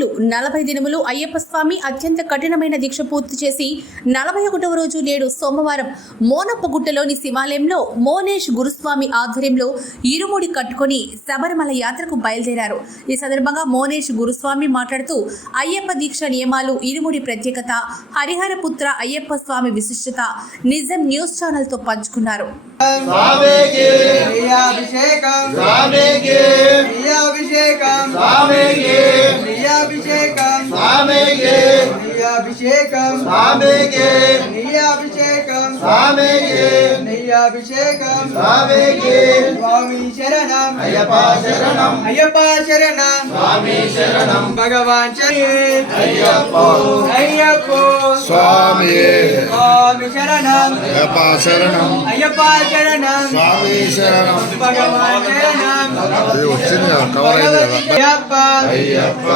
స్వాములు 40 దినములు అయ్యప్ప స్వామి అత్యంత కఠినమైన దీక్ష పూర్తి చేసి 41వ రోజు నేడు సోమవారం మోనప్పగుట్టలోని శివాలయంలో మోనేష్ గురుస్వామి ఆధ్వర్యంలో ఇరుముడి కట్టుకొని శబరిమల యాత్రకు బయలుదేరారు. ఈ సందర్భంగా మోనేష్ గురుస్వామి మాట్లాడుతూ అయ్యప్ప దీక్ష నియమాలు, ఇరుముడి ప్రత్యేకత, హరిహరపుత్ర అయ్యప్ప స్వామి విశిష్టత నిజం న్యూస్ ఛానల్ తో పంచుకున్నారు. భగవాన్ స్వామి శరణం అయ్యప్ప శరణం అయ్యప్ప శరణం స్వామి శరణం భగవాన్ శరణం ఇది వచ్చింది కదా, కవర్ అయింది కదా. అయ్యప్ప అయ్యప్ప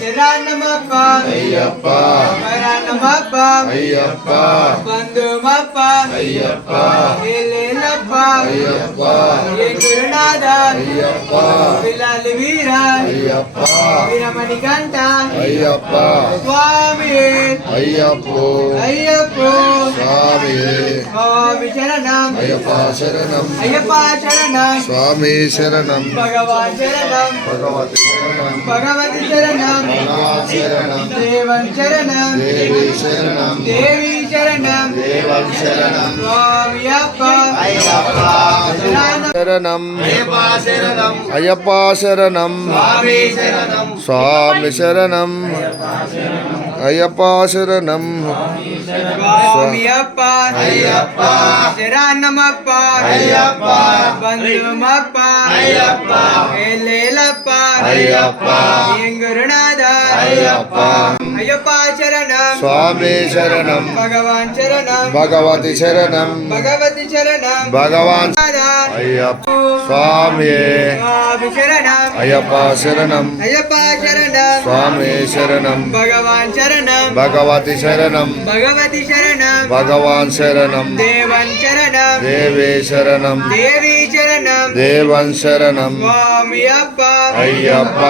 శరణమప్ప అయ్యప్ప శరణమప్ప అయ్యప్ప బంధుమప్ప అయ్యప్ప ఏలేనప్ప అయ్యప్ప ఏ గురునాథ అయ్యప్ప పిల్లలు వీర అయ్యప్ప వీరమణి కంట అయ్యప్ప స్వామి అయ్యప్ప అయ్యప్ప స్వామి స్వామి శరణం అయ్యప్ప శరణం అయ్యప్ప శరణం స్వామి శరణం భగవాన్ శరణం భగవతి శరణం భగవతి శరణం భగవాన్ శరణం దేవన్ శరణం దేవి శరణం దేవి శరణం దేవం శరణం స్వామి అప్ప శరణం అయ్యప్ప శరణం అయ్యప్ప శరణం స్వామి శరణం స్వామి శరణం అయ్యప్ప శరణం స్వామి అప్ప అయ్యప్ప శరణమప్ప అయ్యప్ప బంధుమప్ప అయ్యప్ప ఏలేలప్ప అయ్యప్ప ఏం గురునాథ అయ్యప్ప అయ్యప్ప శరణం స్వామి శరణం భగవాన్ శరణం భగవతి శరణం భగవతి శరణం భగవాన్ నాథ అయ్యప్ప స్వామి స్వామి శరణం అయ్యప్ప శరణం అయ్యప్ప శరణం స్వామి శరణం భగవాన్ శరణం భగవతి శరణం భగవతి శరణం భగవాన్ శరణం దేవన్ శరణం దేవి శరణం దేవి శరణం దేవన్ శరణం స్వామి అప్ప అయ్యప్ప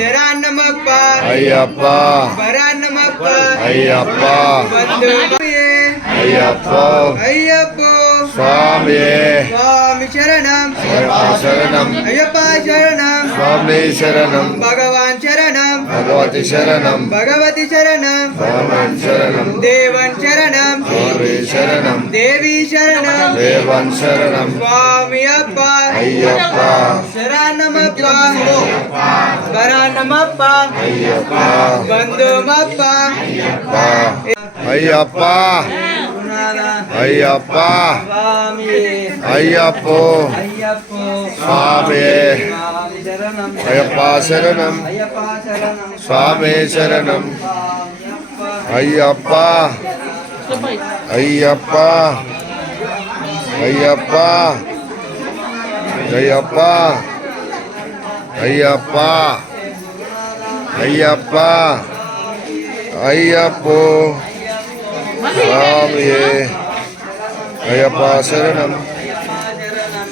శరణమప్ప అయ్యప్ప పరాన్నమప్ప అయ్యప్ప బంధుమయ్యే అయ్యప్ప అయ్యప్ప స్వామి స్వామి శరణం అయ్యప్ప శరణం అయ్యప్ప శరణం స్వామి శరణం భగవాన్ శరణం భగవతి శరణం భగవతి శరణం భగవాన్ శరణం దేవన్ శరణం స్వామి శరణం దేవి శరణం దేవన్ శరణం స్వామి అప్ప అయ్యప్ప శరణమప్ప పరాన్నమప్ప అయ్యప్ప బంధుమప్ప అయ్యప్ప అయ్యప్ప స్వామి అయ్యప్ప అయ్యప్ప స్వామి శరణం అయ్యప్ప శరణం అయ్యప్ప శరణం స్వామి శరణం అయ్యప్ప అయ్యప్ప అయ్యప్ప అయ్యప్ప అయ్యప్ప అయ్యప్ప అయ్యప్ప స్వామి అయ్యప్ప శరణం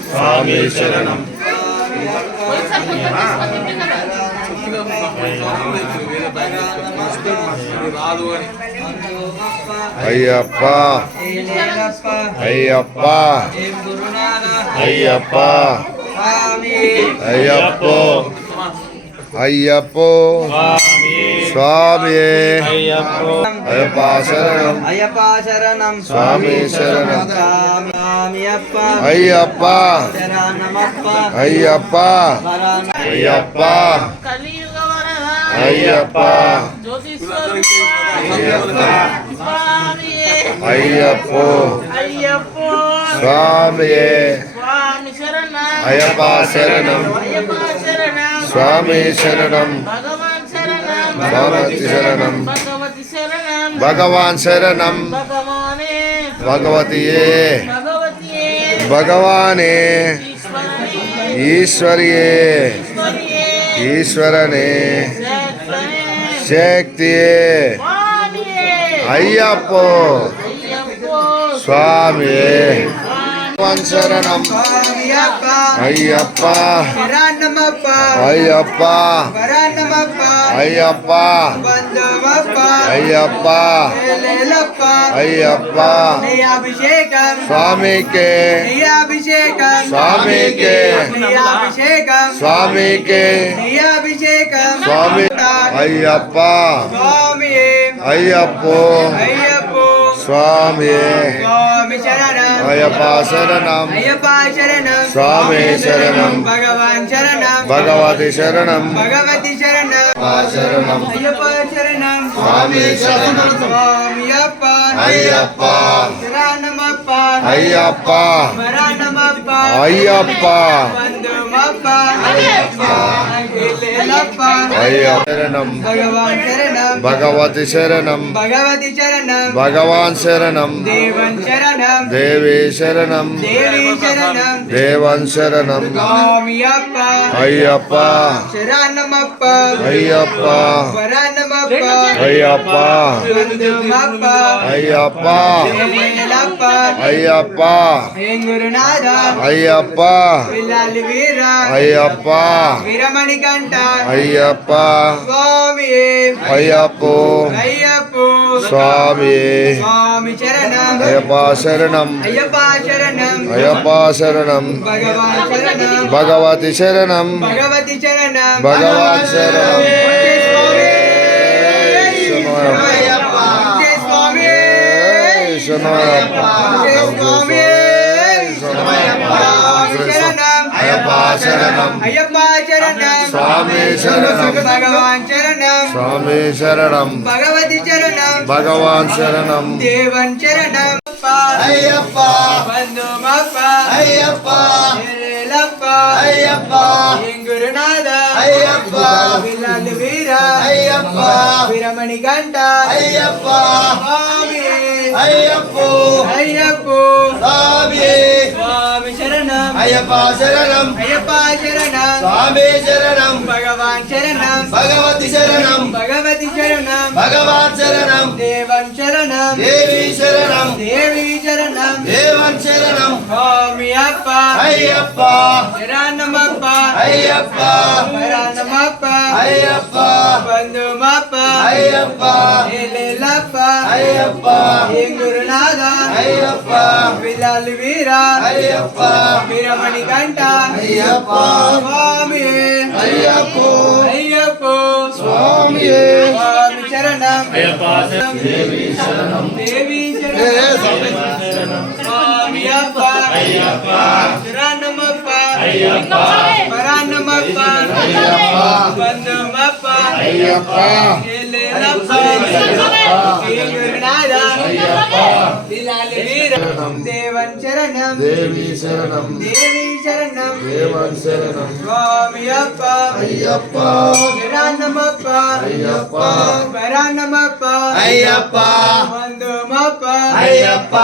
స్వామి శరణం అయ్యప్ప అయ్యప్ప అయ్యప్ప అయ్యప్ప అయ్యప్ప స్వామి అయ్యప్ప శరణం అయ్యప్ప శరణం స్వామి శరణం స్వామి అప్ప అయ్యప్ప శరణమప్ప అయ్యప్ప అయ్యప్ప అయ్యప్ప అయ్యప్ప స్వామి అయ్యప్ప శరణం స్వామి శరణం భగవతి శరణం భగవాన్ శరణం భగవతియే భగవానే ఈశ్వరియే ఈశ్వరనే శక్తియే అయ్యప్ప స్వామి భగవాన్ శరణం స్వామియప్ప అయ్యప్ప శరణమప్ప అయ్యప్ప వరణమప్ప అయ్యప్ప బంధువప్ప అయ్యప్ప ఎల్లెలప్ప అయ్యప్ప నెయ్యాభిషేకం స్వామికే నెయ్యాభిషేకం స్వామికే నెయ్యాభిషేకం స్వామికే నెయ్యాభిషేకం స్వామి అయ్యప్ప స్వామి అయ్యప్పో అయ్యప్పో స్వామి స్వామి శరణం అయ్యప్ప శరణం అయ్యప్ప శరణం స్వామి శరణం భగవాన్ శరణం భగవతి శరణం భగవతి శరణం శరణం అయ్యప్ప శరణం స్వామి శరణం స్వామియప్ప అయ్యప్ప శరణమప్ప అయ్యప్ప వరణమప్ప అయ్యప్ప బంధుమప్ప ఎల్లెలప్ప అయ్యప్ప శరణం భగవాన్ శరణం భగవతి శరణం భగవతి శరణం భగవాన్ శరణం దేవన్ శరణం దేవి శరణం దేవి శరణం దేవన్ శరణం స్వామియప్ప అయ్యప్ప శరణమప్ప అయ్యప్ప వరణమప్ప అయ్యప్ప బంధుమప్ప అయ్యప్ప ఎల్లెలప్ప అయ్యప్ప ఏం గురునాథ అయ్యప్ప పిల్లాలి వీర అయ్యప్ప వీరమణి కంట అయ్యప్ప స్వామి అయ్యప్పో అయ్యప్పో స్వామి స్వామి శరణం అయ్యప్ప శరణం అయ్యప్ప శరణం అయ్యప్ప శరణం భగవాన్ శరణం భగవతి శరణం భగవతి శరణం భగవాన్ శరణం వచ్చే స్వామి శరణం. అయ్యప్ప వచ్చే స్వామి శరణయ్యప్ప. వచ్చే స్వామి స్వామి శరణం అయ్యప్ప శరణం అయ్యప్ప శరణం స్వామి శరణం భగవాన్ శరణం స్వామి శరణం భగవతి శరణం భగవాన్ శరణం దేవన్ శరణం అయ్యప్ప బంధుమప్ప అయ్యప్ప ఎల్లెలప్ప అయ్యప్ప ఏం గురునాథ అయ్యప్ప పిల్లాలి వీర అయ్యప్ప వీరమణి గంట అయ్యప్ప స్వామి అయ్యప్పో అయ్యప్పో స్వామి స్వామి శరణం అయ్యప్ప శరణం అయ్యప్ప శరణం స్వామి శరణం భగవాన్ శరణం భగవతి శరణం భగవతి శరణం భగవాన్ శరణం దేవన్ శరణం దేవి శరణం దేవి శరణం దేవన్ శరణం స్వామి అప్ప అయ్యప్ప శరణమప్ప అయ్యప్ప శరణమప్ప అయ్యప్ప బంధుమప్ప అయ్యప్ప ఎల్లెలప్ప అయ్యప్ప ఏం గురునాథ అయ్యప్ప పిల్లాలి వీర అయ్యప్ప వీరమణి కంట అయ్యప్ప స్వామి అయ్యప్పో అయ్యప్పో స్వామి స్వామి శరణం దేవి శరణం దేవి శరణం స్వామి అప్ప శరణమప్ప పరాన్నమప్ప బంధుమప్ప అయ్యప్ప ఎల్లెలప్ప ఏ గురునాథ పిల్లాలి వీర దేవన్ శరణం దేవి శరణం దేవి శరణం దేవన్ శరణం స్వామి అప్ప అయ్యప్ప శరణమప్ప అయ్యప్ప పరాన్నమప్ప అయ్యప్ప బంధుమప్ప అయ్యప్ప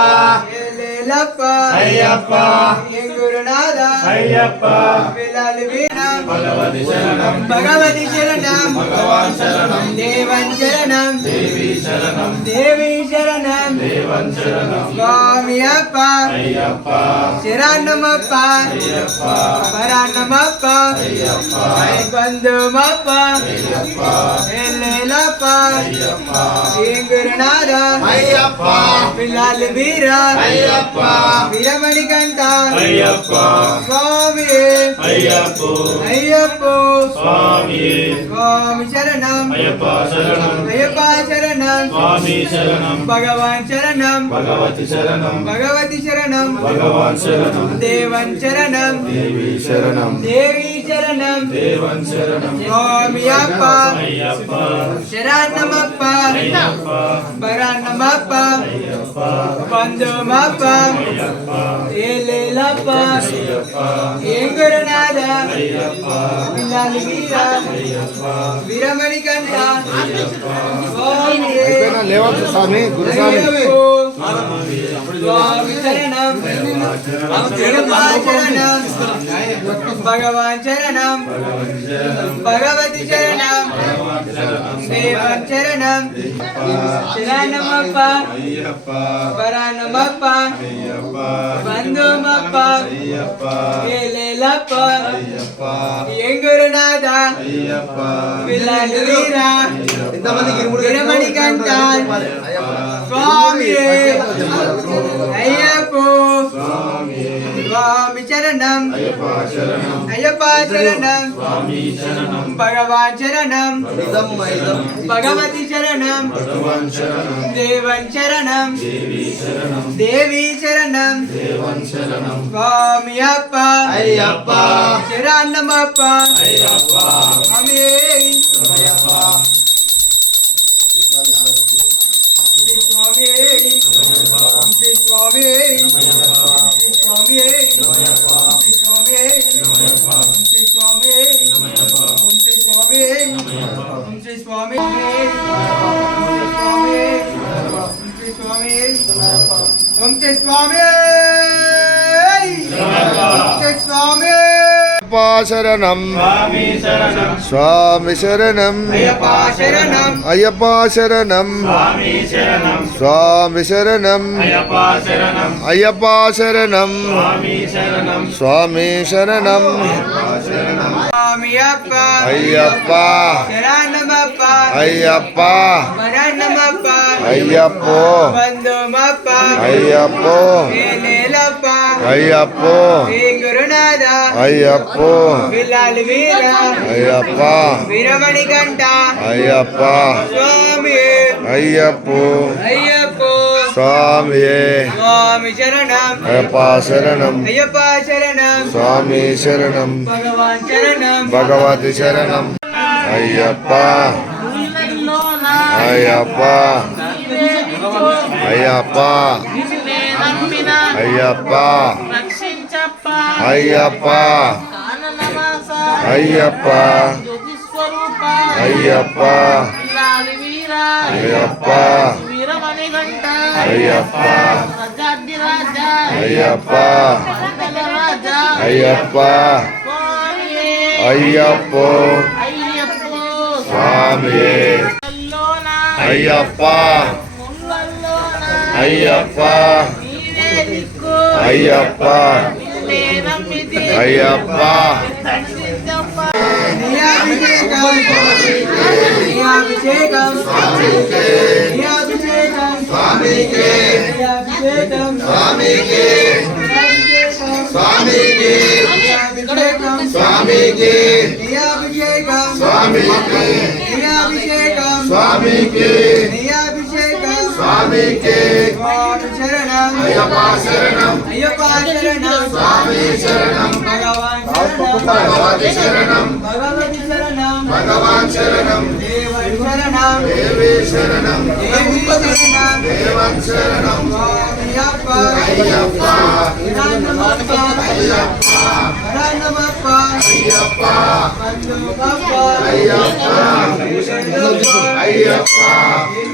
ఎల్లెలప్ప అయ్యప్ప ఏ గురునాథ అయ్యప్ప పిల్లాలి వీర భగవతి శరణం భగవతి శరణం భగవాన్ శరణం దేవన్ శరణం దేవి శరణం దేవి శరణం దేవన్ శరణం స్వామి అప్ప అయ్యప్ప శరణమప్ప అయ్యప్ప పరాన్నమప్ప అయ్యప్ప బంధుమప్ప అయ్యప్ప ఎల్లెలప్ప అయ్యప్ప ఏ గురునాథ అయ్యప్ప పిల్లాలి వీర అయ్యప్ప వీరమణి కంట అయ్యప్ప స్వామి అయ్యప్పో అయ్యప్పో స్వామి స్వామి శరణం అయ్యప్ప శరణం అయ్యప్ప శరణం స్వామి శరణం భగవాన్ శరణం భగవతి శరణం భగవతి శరణం భగవాన్ శరణం దేవన్ శరణం దేవి శరణం దేవి శరణం దేవన్ శరణం స్వామి అప్ప అయ్యప్ప శరణమప్ప పరాన్నమప్ప బంధుమప్ప ఎల్లెలప్ప ఏం గురునాథ పిల్లాలి వీర వీరమణి కంట స్వామి లేవచ్చు స్వామి గురుస్వామి అయ్యప్పో స్వామి శరణం అయ్యప్ప శరణం భగవాన్ శరణం భగవతి శరణం దేవన్ శరణం శరణమప్ప అయ్యప్ప పరాన్నమప్ప అయ్యప్ప బంధుమప్ప అయ్యప్ప ఏలేలప్ప అయ్యప్ప ఎంగురునాథ అయ్యప్ప పిల్లలు వీరా ఇంతమందికి విరమణి కంట స్వామి అయ్యప్ప స్వామి చరణం అయ్యప్ప చరణం భగవాన్ చరణం భగవతి చరణం దేవన్ చరణం దేవి చరణం స్వామి అప్ప అయ్యప్ప చరణమప్ప స్వామి అయ్యప్ప శరణం స్వామి శరణం అయ్యప్ప శరణం స్వామి శరణం అయ్యప్ప శరణం స్వామి శరణం స్వామి అప్ప అయ్యప్ప శరణమప్ప అయ్యప్ప మరణమప్ప అయ్యప్పో బంధుమప్ప అయ్యప్పో ఏలేలప్ప అయ్యప్పో గురునాథ అయ్యప్పో పిల్లలు వీర అయ్యప్ప వీరమణి గంట అయ్యప్ప స్వామి అయ్యప్పో అయ్యప్ప స్వామి స్వామి శరణం అయ్యప్ప శరణం అయ్యప్ప శరణం స్వామి శరణం భగవాన్ శరణం భగవతి శరణం అయ్యప్ప అయ్యప్ప అయ్యప్ప అయ్యప్ప అయ్యప్ప అయ్యప్ప అయ్యప్ప అయ్యప్ప అయ్యప్ప అయ్యప్ప అయ్యప్ప అయ్యప్ప స్వామి అయ్యప్ప అయ్యప్ప అయ్యప్ప అయ్యప్ప అభిషేకం స్వామికే స్వామికే స్వామికే స్వామికే స్వామికే స్వామికే స్వామికే శరణం అయ్యప్ప శరణం అయ్యప్ప శరణం స్వామి శరణం భగవాన్ శరణం భగవతి శరణం భగవతి శరణం భగవాన్ శరణం దేవన్ శరణం దేవి శరణం దేవి శరణం దేవన్ శరణం అయ్యప్ప అయ్యప్ప శరణమప్ప అయ్యప్ప శరణమప్ప అయ్యప్ప బంధుమప్ప అయ్యప్ప అయ్యప్ప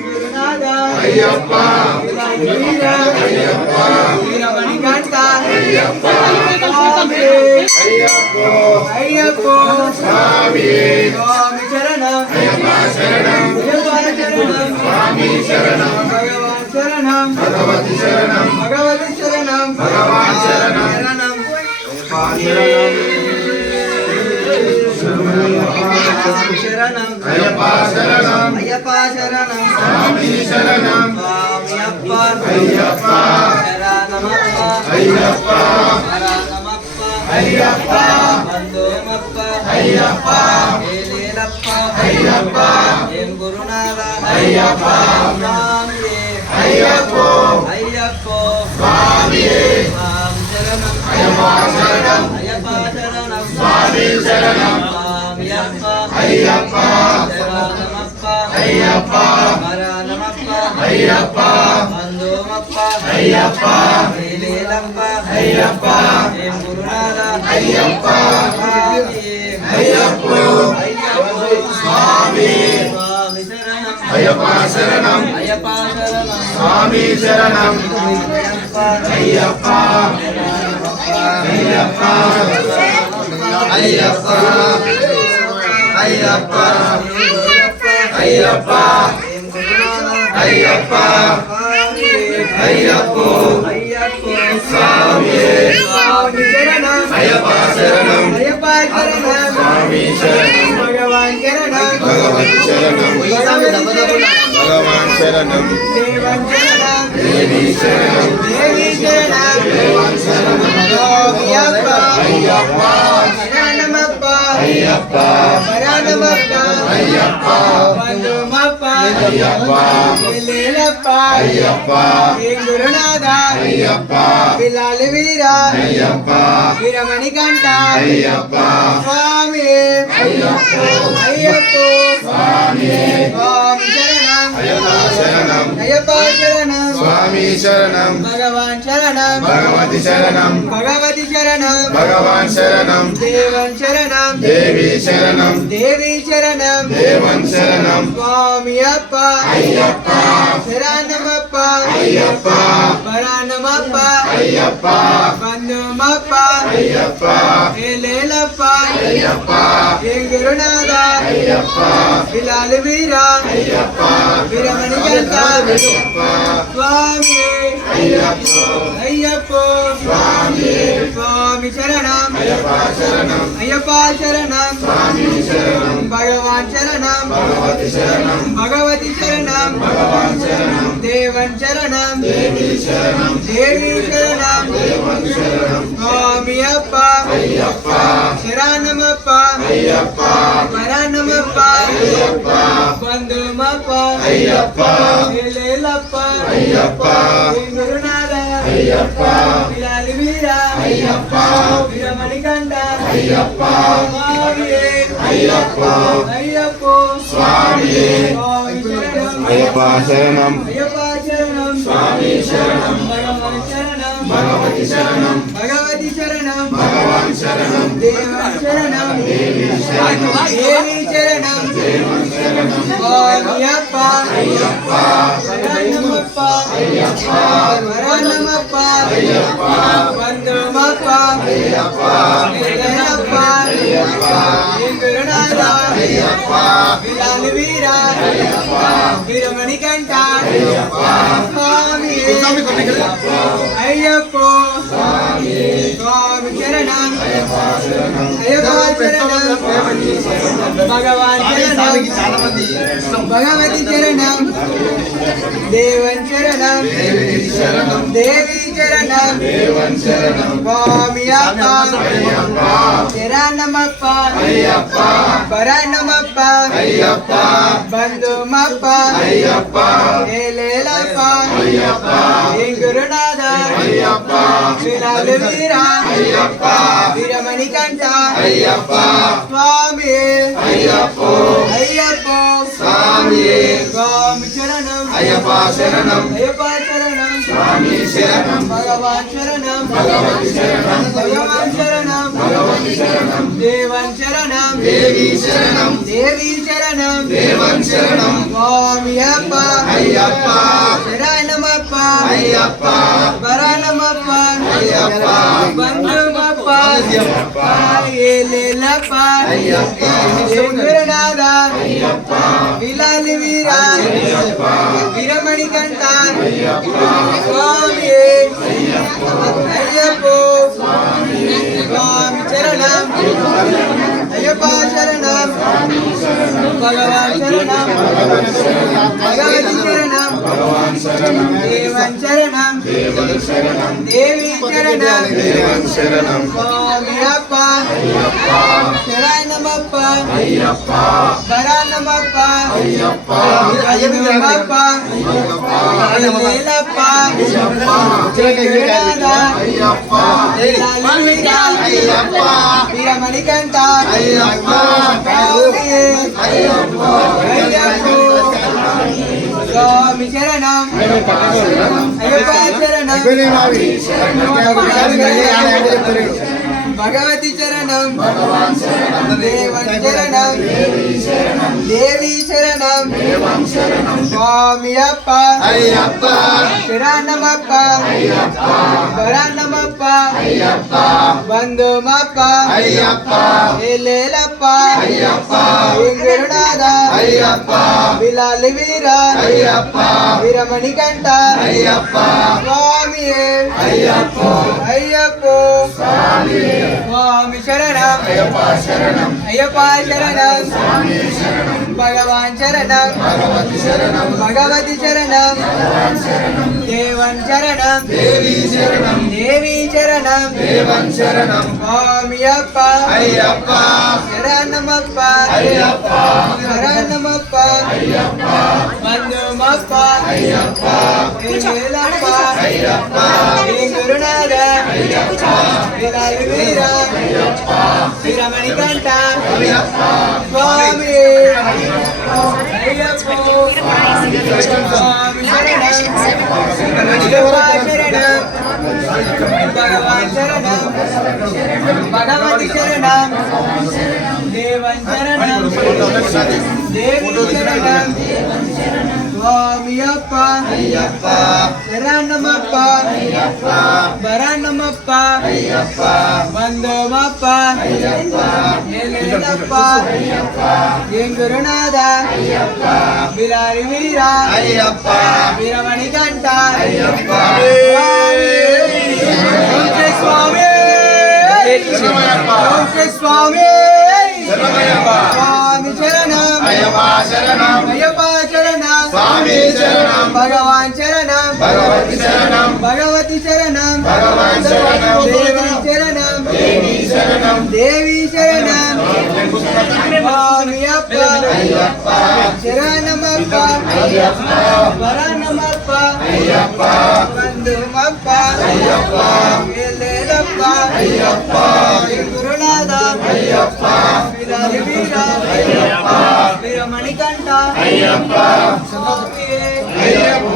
గురునాథ అయ్యప్ప వీర అయ్యప్ప వీరమణి కంట అయ్యప్ప స్వామి అయ్యప్ప అయ్యప్ప స్వామి స్వామి శరణం అయ్యప్ప శరణం అయ్యప్ప శరణం స్వామి శరణం భగవాన్ శరణం భగవతి శరణం భగవతి శరణం భగవాన్ శరణం శరణం అయ్యప్ప శరణం అయ్యప్ప శరణం స్వామి శరణం స్వామి అయ్యప్ప శరణమప్ప అయ్యప్ప శరణమప్ప అయ్యప్ప బంధుమప్ప అయ్యప్ప ఏలేలప్ప అయ్యప్ప ఏం గురునాథ అయ్యప్ప స్వామి అయ్యప్ప అయ్యప్ప స్వామి స్వామి శరణం అయ్యప్ప శరణం అయ్యప్ప శరణం స్వామి శరణం స్వామి అప్ప అయ్యప్ప శరణమప్ప అయ్యప్ప శరణమప్ప అయ్యప్ప బంధుమప్ప అయ్యప్ప ఏలేలప్ప అయ్యప్ప ఏం గురునాథ అయ్యప్ప స్వామి అయ్యప్ప స్వామి స్వామి శరణం అయ్యప్ప శరణం అయ్యప్ప శరణం స్వామి శరణం అయ్యప్ప అయ్యప్ప అయ్యప్ప అయ్యప్ప అయ్యప్ప అయ్యప్ప అయ్యప్ప స్వామియే స్వామి శరణం అయ్యప్ప శరణం అయ్యప్ప శరణం స్వామి శరణం భగవాన్ శరణం భగవతి శరణం భగవాన్ శరణం దేవన్ శరణం దేవి శరణం దేవి శరణం దేవన్ శరణం అయ్యప్ప అయ్యప్ప శరణమప్ప అయ్యప్ప శరణమప్ప అయ్యప్ప వందమప్ప అయ్యప్ప లేలప్ప అయ్యప్ప ఏ గురునాథ అయ్యప్ప బిలాలి వీర అయ్యప్ప వీరమణి కంట అయ్యప్ప స్వామి అయ్యప్ప అయ్యప్ప స్వామి స్వామి శరణం అయ్యప్ప శరణం అయ్యప్ప శరణం స్వామి శరణం భగవాన్ శరణం భగవతి శరణం భగవతి శరణం భగవాన్ శరణం దేవన్ శరణం దేవి శరణం దేవి శరణం దేవన్ శరణం స్వామి అప్ప అయ్యప్ప శరణమప్ప అయ్యప్ప పరాణమప్ప అయ్యప్ప బంధుమప్ప అయ్యప్ప లేలప్ప అయ్యప్ప ఏ గురునాథ అయ్యప్ప బిలాలి వీర అయ్యప్ప వీరమణి కంట అయ్యప్ప స్వామి అయ్యప్ప అయ్యప్ప స్వామి స్వామి శరణం అయ్యప్ప శరణం అయ్యప్ప శరణం స్వామి శరణం భగవాన్ శరణం భగవతి శరణం భగవతి శరణం భగవాన్ శరణం దేవన్ శరణం దేవి శరణం దేవి శరణం దేవన్ శరణం స్వామి అప్ప అయ్యప్ప శరణమప్ప అయ్యప్ప పరాణమప్ప అయ్యప్ప బంధుమప్ప అయ్యప్ప లేలప్ప అయ్యప్ప ఏ గురునాథ అయ్యప్ప బిలాలి వీర అయ్యప్ప వీరమణి కంట అయ్యప్ప స్వామి అయ్యప్ప అయ్యప్ప స్వామి స్వామి శరణం అయ్యప్ప శరణం అయ్యప్ప శరణం స్వామి శరణం భగవాన్ శరణం భగవతి శరణం భగవతి శరణం భగవాన్ శరణం దేవన్ శరణం దేవి శరణం దేవి శరణం దేవన్ శరణం స్వామి అప్ప అయ్యప్ప శరణమప్ప అయ్యప్ప శరణమప్ప అయ్యప్ప బంధుమప్ప అయ్యప్ప లేలప్ప అయ్యప్ప ఏ గురునాథ అయ్యప్ప బిలాలి వీర వీరమణి కంట అయ్యప్ప స్వామి అయ్యప్ప స్వామి శరణం అయ్యప్ప శరణం భగవాన్ శరణం భగవతి శరణం దేవన్ శరణం దేవి శరణం దేవన్ శరణం స్వామి అప్ప అయ్యప్ప శరణమప్ప అయ్యప్ప పరాణమప్ప అయ్యప్ప బంధుమప్ప అయ్యప్ప లేలప్ప అయ్యప్ప ఏ గురునాథ అయ్యప్ప బిలాలి వీర అయ్యప్ప వీరమణి కంట అయ్యప్ప స్వామి అయ్యప్ప అయ్యప్ప స్వామి స్వామి శరణం అయ్యప్ప శరణం అయ్యప్ప శరణం స్వామి శరణం భగవాన్ శరణం భగవతి శరణం భగవాన్ శరణం భగవతి శరణం దేవన్ శరణం దేవి శరణం దేవి శరణం దేవన్ శరణం స్వామి అప్ప అయ్యప్ప శరణమప్ప అయ్యప్ప పరాణమప్ప అయ్యప్ప బంధుమప్ప అయ్యప్ప లేలప్ప అయ్యప్ప ఏ గురునాథ అయ్యప్ప బిలాలి వీర అయ్యప్ప వీరమణి కంట అయ్యప్ప స్వామి అయ్యప్ప స్వామి శరణం అయ్యప్ప శరణం భగవాన్ శరణం భగవతి శరణం భగవాన్ శరణం దేవన్ శరణం దేవన్ శరణం దేవి శరణం దేవన్ శరణం స్వామి అప్ప అయ్యప్ప శరణమప్ప అయ్యప్ప పరాణమప్ప అయ్యప్ప అయ్యప్ప లేలప్ప గురునాథ అయ్యప్ప బిలాలి వీర అయ్యప్ప వీరమణి కంట అయ్యప్ప స్వామి అయ్యప్ప అయ్యప్ప స్వామి శరణం అయ్యప్ప శరణం భగవతి శరణం భగవాన్ శరణం దేవన్ శరణం దేవి శరణం దేవన్ శరణం స్వామి అప్ప అయ్యప్ప శరణమప్ప అయ్యప్ప పరాణమప్ప అయ్యప్ప బంధుమప్ప అయ్యప్ప లేలప్ప అయ్యప్ప గురునాథ అయ్యప్ప బిలాలి వీర అయ్యప్ప వీరమణికంఠ అయ్యప్ప స్వామియే అయ్యప్ప అయ్యప్ప స్వామి శరణం అయ్యప్ప శరణం అయ్యప్ప శరణం స్వామి శరణం భగవాన్ శరణం భగవతి శరణం భగవతి శరణం భగవాన్ శరణం దేవన్ శరణం దేవి శరణం దేవి శరణం దేవన్ శరణం స్వామి అప్ప అయ్యప్ప శరణమప్ప అయ్యప్ప శరణమప్ప అయ్యప్ప బంధుమప్ప అయ్యప్ప వేలప్ప అయ్యప్ప శ్రీ గురునాథ బిలాలి వీర వీరమణికంఠ అయ్యప్ప స్వామి అయ్యప్ప స్వామి శరణం అయ్యప్ప శరణం భగవాన్ శరణం భగవతి శరణం దేవన్ శరణం దేవి శరణం స్వామి అప్ప అయ్యప్ప శరణమప్ప అయ్యప్ప భరణమప్ప అయ్యప్ప బంధుమప్ప అయ్యప్ప ఏలేలప్ప అయ్యప్ప ఏం గురునాథ బిలారి వీర అయ్యప్ప వీరమణికంఠ అయ్యప్ప స్వామి స్వామి శరణమయ్యప్ప స్వామి శరణం అయ్యప్ప శరణం అయ్యప్ప శరణం స్వామి శరణం భగవాన్ శరణం భగవతి శరణం భగవతి శరణం భగవాన్ శరణం దేవి శరణం దేవి శరణం దేవి శరణం స్వామి అప్ప అయ్యప్ప శరణమప్ప అయ్యప్ప వరణమప్ప అయ్యప్ప బంధుమప్ప అయ్యప్ప ఏలేలప్ప అయ్యప్ప గురునాథ అయ్యప్ప బిలాలి వీర అయ్యప్ప వీరమణికంఠ అయ్యప్ప స్వామియే అయ్యప్ప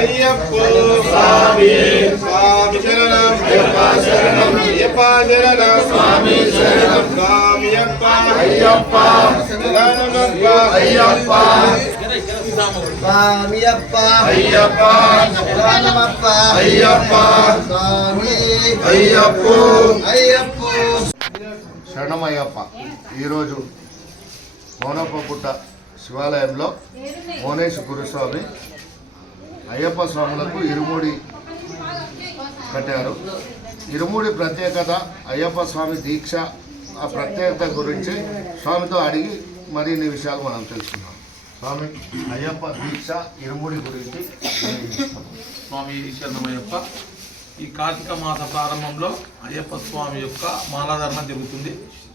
అయ్యప్ప స్వామి స్వామి శరణం అయ్యప్ప శరణం అయ్యప్ప శరణం స్వామి శరణం స్వామి అయ్యప్ప అయ్యప్ప శరణమప్ప అయ్యప్ప స్వామి అప్ప అయ్యప్ప శరణమప్ప అయ్యప్ప స్వామి అయ్యప్ప అయ్యప్ప శరణమయ్యప్ప. ఈరోజు మోనప్పగుట్ట శివాలయంలో మోనేష్ గురుస్వామి అయ్యప్ప స్వాములకు ఇరుముడి కట్టారు. ఇరుముడి ప్రత్యేకత, అయ్యప్ప స్వామి దీక్ష, ఆ ప్రత్యేకత గురించి స్వామితో అడిగి మరిన్ని విషయాలు మనం తెలుసుకుందాం. స్వామి, అయ్యప్ప దీక్ష ఇరుముడి గురించి స్వామి శరణమయ్యప్ప. ఈ కార్తీక మాస ప్రారంభంలో అయ్యప్ప స్వామి యొక్క మాలాధారణ జరుగుతుంది.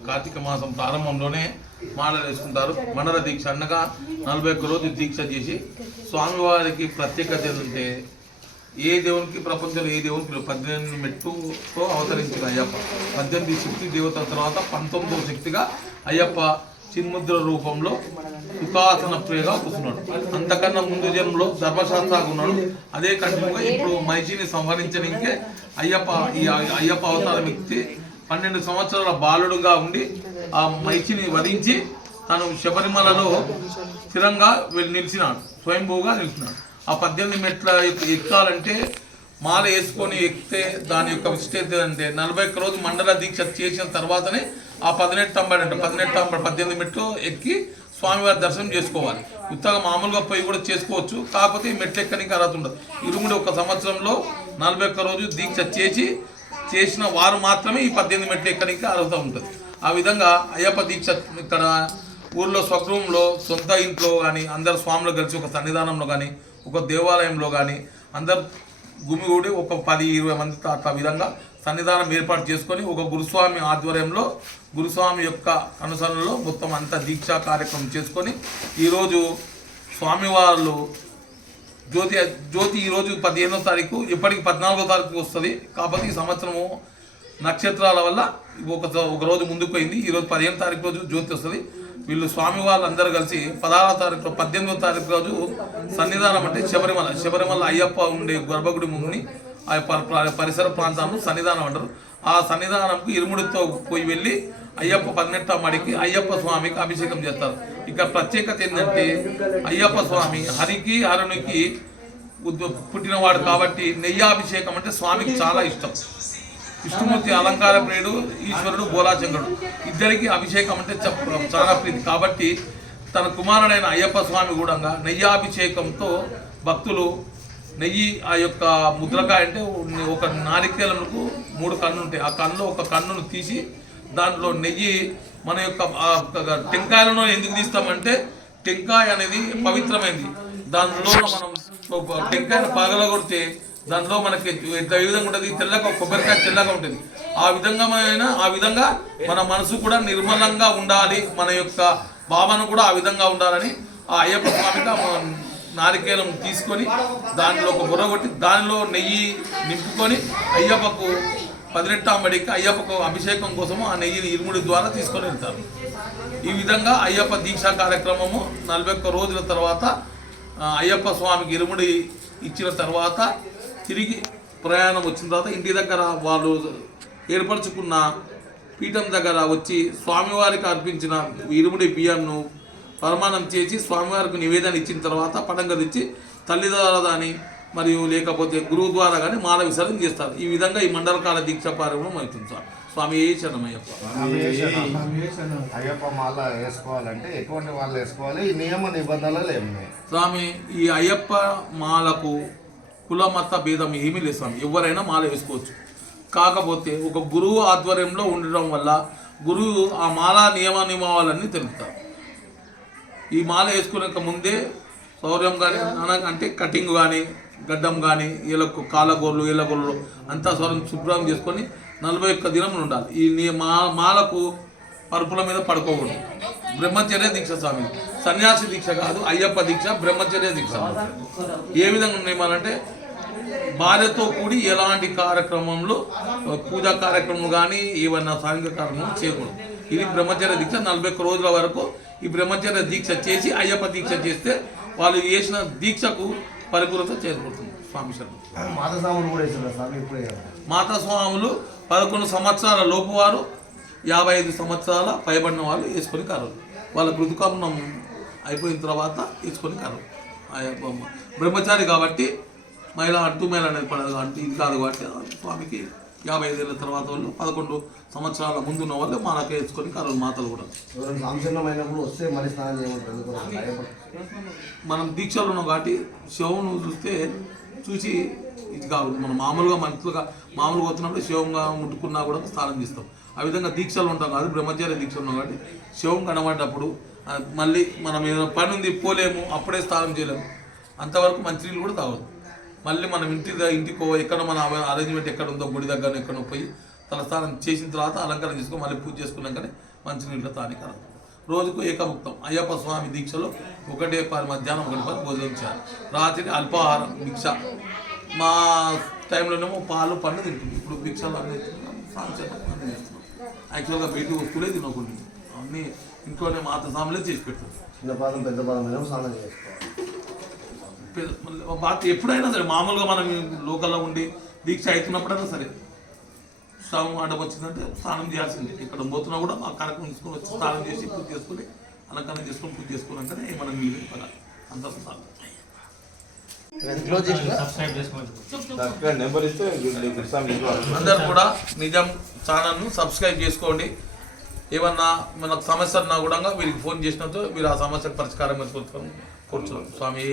కార్తీక మాసం ప్రారంభంలోనే మాలలు వేసుకుంటారు. మండల దీక్ష అనగా 41 రోజు దీక్ష చేసి స్వామివారికి ప్రత్యేకత ఏంటంటే ఏ దేవునికి ప్రపంచంలో ఏ దేవునికి 18 మెట్టుతో అవతరించిన అయ్యప్ప 18 శక్తి దేవతల తర్వాత 19వ శక్తిగా అయ్యప్ప చిన్ముద్ర రూపంలో సుఖాసన ప్రియగా కూర్చున్నాడు. అంతకన్నా ముందు జన్మలో ధర్మశాస్త్రాగా ఉన్నాడు. అదే కంటిన్యూగా ఇప్పుడు మైచిని సంహరించడానికే అయ్యప్ప అవతార వ్యక్తి 12 సంవత్సరాల బాలుడుగా ఉండి ఆ మైచిని వధించి తను శబరిమలలో స్థిరంగా నిలిచినాడు, స్వయంభూగా నిలిచినాడు. ఆ 18 మెట్ల ఎక్కాలంటే మాల వేసుకొని ఎక్కితే దాని యొక్క విశిష్టత అంటే 41 రోజు మండల దీక్ష చేసిన తర్వాతనే ఆ 18 మెట్లు ఎక్కి స్వామివారి దర్శనం చేసుకోవాలి. ఉత్తగా మామూలుగా పోయి కూడా చేసుకోవచ్చు, కాకపోతే ఈ మెట్లు ఎక్కడానికి అర్హత ఉండదు. ఇరుముడి 1 సంవత్సరంలో 41 రోజు దీక్ష చేసిన వారు మాత్రమే ఈ 18 మెట్లు ఎక్కడానికి అర్హత ఉంటుంది. ఆ విధంగా అయ్యప్ప దీక్ష ఇక్కడ ఊర్లో స్వగృహంలో సొంత ఇంట్లో కానీ అందరు స్వాములు కలిసి ఒక సన్నిధానంలో కానీ ఒక దేవాలయంలో కానీ అందరు గుమిగూడి ఒక 10-20 మంది అట్లా విధంగా సన్నిధానం ఏర్పాటు చేసుకొని ఒక గురుస్వామి ఆధ్వర్యంలో గురుస్వామి యొక్క అనుసరణలో మొత్తం అంతా దీక్షా కార్యక్రమం చేసుకొని ఈరోజు స్వామివారు జ్యోతి ఈరోజు 15వ తారీఖు, ఎప్పటికి 14వ తారీఖు వస్తుంది. కాబట్టి ఈ సంవత్సరము నక్షత్రాల వల్ల ఒక రోజు ముందుకు పోయింది. ఈరోజు 15వ తారీఖు రోజు జ్యోతి వస్తుంది. వీళ్ళు స్వామి వాళ్ళు అందరూ కలిసి 16వ తారీఖు 18వ తారీఖు రోజు సన్నిధానం అంటే శబరిమల అయ్యప్ప ఉండే గర్భగుడి ముందుని ఆ పరిసర ప్రాంతాలను సన్నిధానం అంటారు. ఆ సన్నిధానంకు ఇరుముడితో పోయి వెళ్ళి అయ్యప్ప 18వ మడికి అయ్యప్ప స్వామికి అభిషేకం చేస్తారు. ఇక ప్రత్యేకత ఏంటంటే అయ్యప్ప స్వామి హరికి హరునికి పుట్టినవాడు కాబట్టి నెయ్యాభిషేకం అంటే స్వామికి చాలా ఇష్టం. విష్ణుమూర్తి అలంకార ప్రియుడు, ఈశ్వరుడు బోలాశంకరుడు, ఇద్దరికి అభిషేకం అంటే చాలా ప్రీతి. కాబట్టి తన కుమారుడైన అయ్యప్ప స్వామి కూడా నెయ్యాభిషేకంతో భక్తులు నెయ్యి ఆ యొక్క ముద్రకాయ అంటే ఒక నారికేలకు 3 కన్ను ఉంటాయి. ఆ కన్నులో ఒక కన్నును తీసి దాంట్లో నెయ్యి మన యొక్క టెంకాయలను ఎందుకు తీస్తామంటే టెంకాయ అనేది పవిత్రమైంది. దానిలో మనం టెంకాయను పగలగొడితే దానిలో మనకి ఏ విధంగా ఉంటుంది, తెల్లగా కొబ్బరికాయ తెల్లగా ఉంటుంది. ఆ విధంగా మన మనసు కూడా నిర్మలంగా ఉండాలి, మన యొక్క భావన కూడా ఆ విధంగా ఉండాలని ఆ అయ్యప్ప స్వామిగా నారికేలం తీసుకొని దానిలో ఒక బుర్ర కొట్టి దానిలో నెయ్యి నింపుకొని అయ్యప్పకు 18వ బడికి అయ్యప్పకు అభిషేకం కోసము ఆ నెయ్యిని ఇరుముడి ద్వారా తీసుకొని వెళ్తారు. ఈ విధంగా అయ్యప్ప దీక్షా కార్యక్రమము 41 రోజుల తర్వాత అయ్యప్ప స్వామికి ఇరుముడి ఇచ్చిన తర్వాత తిరిగి ప్రయాణం వచ్చిన తర్వాత ఇంటి దగ్గర వాళ్ళు ఏర్పరచుకున్న పీఠం దగ్గర వచ్చి స్వామివారికి అర్పించిన ఇరుముడి బియ్యంను పరిమాణం చేసి స్వామివారికి నివేదన ఇచ్చిన తర్వాత పటంగా తెచ్చి తల్లి ద్వారా కానీ మరియు లేకపోతే గురువు ద్వారా కానీ మాల విసర్జన చేస్తారు. ఈ విధంగా ఈ మండలకాల దీక్ష పారాయణం అవుతుంది. స్వామి శరణమయ్యప్ప. అయ్యప్ప మాల వేసుకోవాలంటే ఎటువంటి మాల వేసుకోవాలి, ఈ నియమ నిబంధనలు ఏమి? స్వామి ఈ అయ్యప్ప మాలకు కుల మత భేదం ఏమీ లేదు స్వామి, ఎవరైనా మాల వేసుకోవచ్చు. కాకపోతే ఒక గురువు ఆధ్వర్యంలో ఉండడం వల్ల గురువు ఆ మాల నియమాలన్నీ తెలుపుతారు. ఈ మాల వేసుకునే ముందే శౌర్యం కానీ అంటే కటింగ్ కానీ గడ్డం కానీ వీళ్ళకు కాళ్ళగోర్లు వీళ్ళగోర్లు అంతా శుభ్రం చేసుకొని 41 దినములు ఉండాలి. ఈ మాలకు పరుపుల మీద పడుకోకూడదు. బ్రహ్మచర్య దీక్ష స్వామి, సన్యాసి దీక్ష కాదు, అయ్యప్ప దీక్ష బ్రహ్మచర్య దీక్ష. ఏ విధంగా ఉన్నాయంటే భార్యతో కూడి ఎలాంటి కార్యక్రమంలో పూజా కార్యక్రమం కానీ ఏవన్నా సాంఘిక కార్యక్రమం చేయకూడదు. ఇది బ్రహ్మచర్య దీక్ష. 41 రోజుల వరకు ఈ బ్రహ్మచర్య దీక్ష చేసి అయ్యప్ప దీక్ష చేస్తే వాళ్ళు చేసిన దీక్షకు పరిపూర్ణత చేరుకుంటుంది. స్వామి శర్మ మాతా స్వాములు 11 సంవత్సరాల లోపు వారు 55 సంవత్సరాల పైబడిన వాళ్ళు వేసుకొని కరరు. వాళ్ళ ఋతుకమనం అయిపోయిన తర్వాత వేసుకొని కరరు. బ్రహ్మచారి కాబట్టి మహిళ మేళ అనేది పడదు కాబట్టి ఇది కాదు కాబట్టి స్వామికి 55 ఏళ్ళ తర్వాత వాళ్ళు 11 సంవత్సరాల ముందున్న వాళ్ళు మనకి వేసుకొని కరరు. మాతలు కూడా మనం దీక్షలు ఉన్నాం కాబట్టి శివును చూసి ఇది కాదు. మనం మామూలుగా వస్తున్నప్పుడు శివంగా ముట్టుకున్నా కూడా స్నానం చేస్తాం. ఆ విధంగా దీక్షలు ఉంటాం కాదు, బ్రహ్మచార్య దీక్షలు ఉన్నాం కాబట్టి శివం కనబడ్డప్పుడు మళ్ళీ మనం ఏదైనా పని ఉంది పోలేము, అప్పుడే స్నానం చేయలేము, అంతవరకు మంచినీళ్ళు కూడా తాగదు. మళ్ళీ మనం ఇంటికో ఎక్కడ మన అరేంజ్మెంట్ ఎక్కడ ఉందో గుడి దగ్గర ఎక్కడో పోయి తలస్నానం చేసిన తర్వాత అలంకరణ చేసుకొని మళ్ళీ పూజ చేసుకున్నాకనే మంచినీళ్ళు తానికరం. రోజుకు ఏకముక్తం అయ్యప్ప స్వామి దీక్షలో 1 పారి మధ్యాహ్నం 1 పారి భోజనం చేయాలి. రాత్రి అల్పాహారం భిక్ష. మా టైంలోనేమో పాలు పండు తింటుంది. ఇప్పుడు భిక్షలు అన్నీ అన్నీ చేస్తున్నాం. యాక్చువల్గా బయట వస్తువులే తినకుండా అన్నీ ఇంట్లోనే మాత సాములే చేసి పెడతాం. చిన్నపాదం పెద్ద పాదం స్నానం చేసుకోవాలి. ఎప్పుడైనా సరే మామూలుగా మనం లోకల్లో ఉండి దీక్ష అవుతున్నప్పుడైనా సరే స్నానం ఆడడం వచ్చిందంటే స్నానం చేయాల్సిందే. ఇక్కడ పోతున్నా కూడా ఆ కార్యక్రమం తీసుకొని వచ్చి స్నానం చేసి పూజ చేసుకుని అలంకరణ చేసుకొని పూజ చేసుకున్నాకనే మనం వీలు పడాలి. అంత అందరు కూడా నిజం ఛానల్ను సబ్స్క్రైబ్ చేసుకోండి. ఏమన్నా మనకు సమస్య ఉన్నా కూడా వీరికి ఫోన్ చేసినట్టు మీరు ఆ సమస్యకు పరిష్కారం కూర్చున్నాం. స్వామి